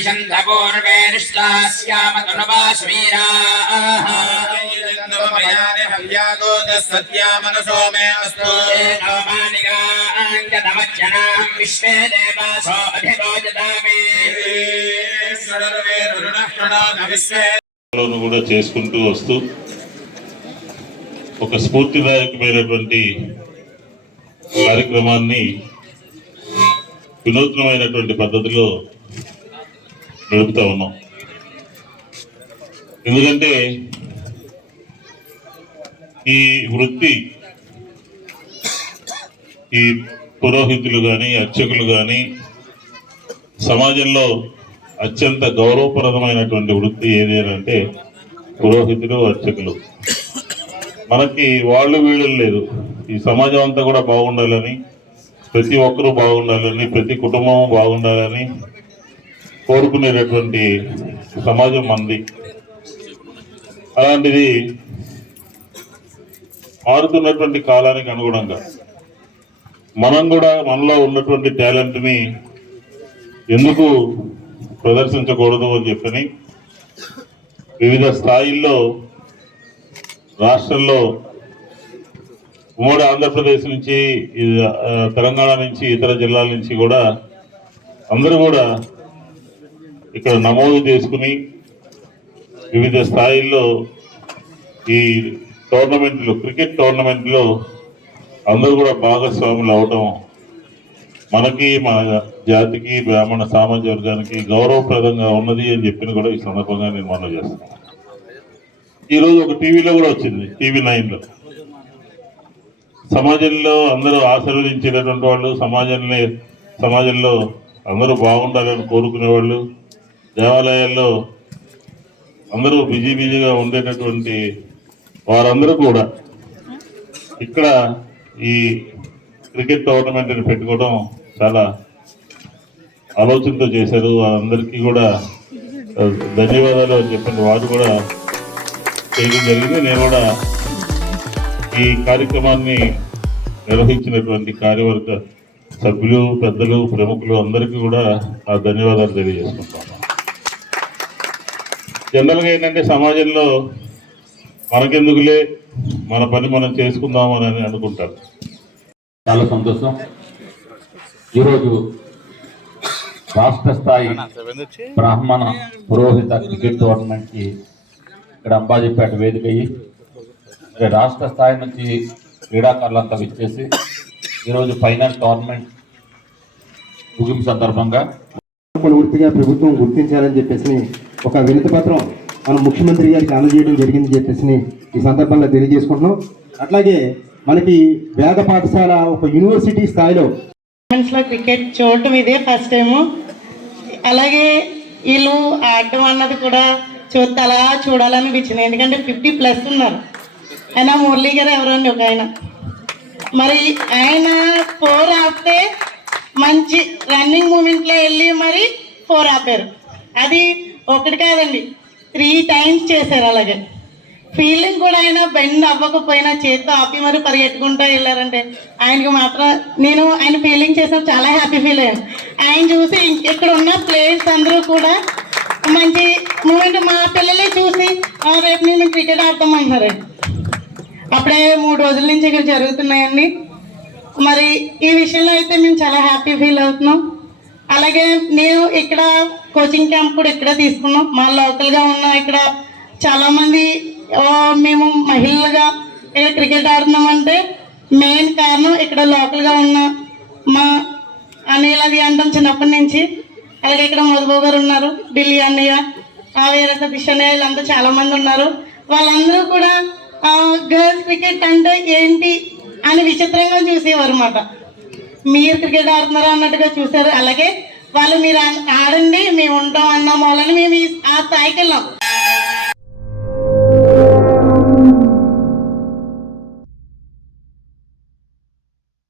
निषन्धपूर्वे निष्लास्यामतनुवाश्वीराः सत्यामनसो मे अस्तु नवमानिकाङ्गतमज्जनाः विश्वे देवासो अभिरोचतामे కూడా చేసుకుంటూ వస్తూ ఒక స్ఫూర్తిదాయకమైనటువంటి కార్యక్రమాన్ని వినూత్నమైనటువంటి పద్ధతిలో నడుపుతా ఉన్నాం. ఎందుకంటే ఈ వృత్తి, ఈ పురోహితులు కానీ అర్చకులు కానీ సమాజంలో అత్యంత గౌరవప్రదమైనటువంటి వృత్తి ఏది అంటే పురోహితులు, అర్చకులు. మనకి వాళ్ళు వీళ్ళు లేదు, ఈ సమాజం అంతా కూడా బాగుండాలని, ప్రతి ఒక్కరూ బాగుండాలని, ప్రతి కుటుంబం బాగుండాలని కోరుకునేటటువంటి సమాజం మనది. అలాంటిది మారుతున్నటువంటి కాలానికి అనుగుణంగా మనం కూడా మనలో ఉన్నటువంటి టాలెంట్ని ఎందుకు ప్రదర్శించకూడదు అని చెప్పని వివిధ స్థాయిల్లో రాష్ట్రంలో ఉమ్మడి ఆంధ్రప్రదేశ్ నుంచి, తెలంగాణ నుంచి, ఇతర జిల్లాల నుంచి కూడా అందరూ కూడా ఇక్కడ నమోదు చేసుకుని వివిధ స్థాయిల్లో ఈ టోర్నమెంట్లు, క్రికెట్ టోర్నమెంట్లో అందరూ కూడా భాగస్వాములు అవటం మనకి, మన జాతికి, బ్రాహ్మణ సామాజిక వర్గానికి గౌరవప్రదంగా ఉన్నది అని చెప్పిన కూడా ఈ సందర్భంగా నేను మనవి చేస్తున్నాను. ఈరోజు ఒక టీవీలో కూడా వచ్చింది, టీవీ 9లో. సమాజంలో అందరూ ఆశీర్వదించేటటువంటి వాళ్ళు, సమాజంలో అందరూ బాగుండాలని కోరుకునేవాళ్ళు, దేవాలయాల్లో అందరూ బిజీగా ఉండేటటువంటి వారందరూ కూడా ఇక్కడ ఈ క్రికెట్ టోర్నమెంట్ని పెట్టుకోవడం చాలా ఆలోచనతో చేశారు. అందరికీ కూడా ధన్యవాదాలు అని చెప్పిన వారు కూడా చేయడం జరిగింది. నేను కూడా ఈ కార్యక్రమాన్ని నిర్వహించినటువంటి కార్యవర్గ సభ్యులు, పెద్దలు, ప్రముఖులు అందరికీ కూడా ఆ ధన్యవాదాలు తెలియజేసుకుంటాను. జనరల్గా ఏంటంటే సమాజంలో మనకెందుకులే, మన పని మనం చేసుకుందామని అనుకుంటారు. చాలా సంతోషం. ఈరోజు రాష్ట్ర స్థాయి బ్రాహ్మణ పురోహిత క్రికెట్ టోర్నమెంట్కి ఇక్కడ అంబాజీపేట వేదిక అయ్యి రాష్ట్ర స్థాయి నుంచి క్రీడాకారులంతా విచ్చేసి ఈరోజు ఫైనల్ టోర్నమెంట్ ముగింపు సందర్భంగా వృత్తిగా ప్రభుత్వం గుర్తించాలని చెప్పేసి ఒక వినతి పత్రం మన ముఖ్యమంత్రి గారికి అందజేయడం జరిగిందని చెప్పేసి ఈ సందర్భంగా తెలియజేసుకుంటున్నాం. అట్లాగే మనకి వేద పాఠశాల ఒక యూనివర్సిటీ స్థాయిలో క్రికెట్ చూడటం ఇదే ఫస్ట్ టైము. అలాగే వీళ్ళు ఆడటం అన్నది కూడా చూస్తే అలా చూడాలనిపించింది. ఎందుకంటే 50+ ఉన్నారు. ఆయన మురళీ గారు ఎవరండి ఒక ఆయన, మరి ఆయన 4 ఆపితే మంచి రన్నింగ్ మూమెంట్లో వెళ్ళి మరి 4 ఆపారు. అది ఒకటి కాదండి, 3 టైమ్స్ చేశారు. అలాగే ఫీల్డింగ్ కూడా ఆయన బెండ్ అవ్వకపోయినా చేత్తో ఆపి మరి పరిగెట్టుకుంటూ వెళ్ళారంటే ఆయనకి మాత్రం నేను ఆయన ఫీల్డింగ్ చేసిన చాలా హ్యాపీ ఫీల్ అయ్యాను. ఆయన చూసి ఇక్కడ ఉన్న ప్లేయర్స్ అందరూ కూడా మంచి మూమెంట్, మా పిల్లలే చూసి రేపు నేను క్రికెట్ ఆడతామంటున్నారు. అప్పుడే 3 రోజుల నుంచి ఇక్కడ జరుగుతున్నాయండి. మరి ఈ విషయంలో అయితే మేము చాలా హ్యాపీ ఫీల్ అవుతున్నాం. అలాగే నేను ఇక్కడ కోచింగ్ క్యాంప్ కూడా ఇక్కడ తీసుకున్నాం. మా లోకల్గా ఉన్న ఇక్కడ చాలామంది మేము మహిళలుగా ఇక్కడ క్రికెట్ ఆడుతున్నామంటే మెయిన్ కారణం ఇక్కడ లోకల్గా ఉన్న మా అన్నయ్యలు అది అంటాం చిన్నప్పటి నుంచి. అలాగే ఇక్కడ మధుబాబు గారు ఉన్నారు, ఢిల్లీ అన్నయ్య, వేరే సతీష్ అన్నయ్య, వీళ్ళంతా చాలామంది ఉన్నారు. వాళ్ళందరూ కూడా గర్ల్స్ క్రికెట్ అంటే ఏంటి అని విచిత్రంగా చూసేవారు అన్నమాట. మీరు క్రికెట్ ఆడుతున్నారా అన్నట్టుగా చూశారు. అలాగే వాళ్ళు మీరు ఆడండి మేము ఉంటాం అన్న మూలని మేము ఆ స్థాయికి వెళ్ళాం.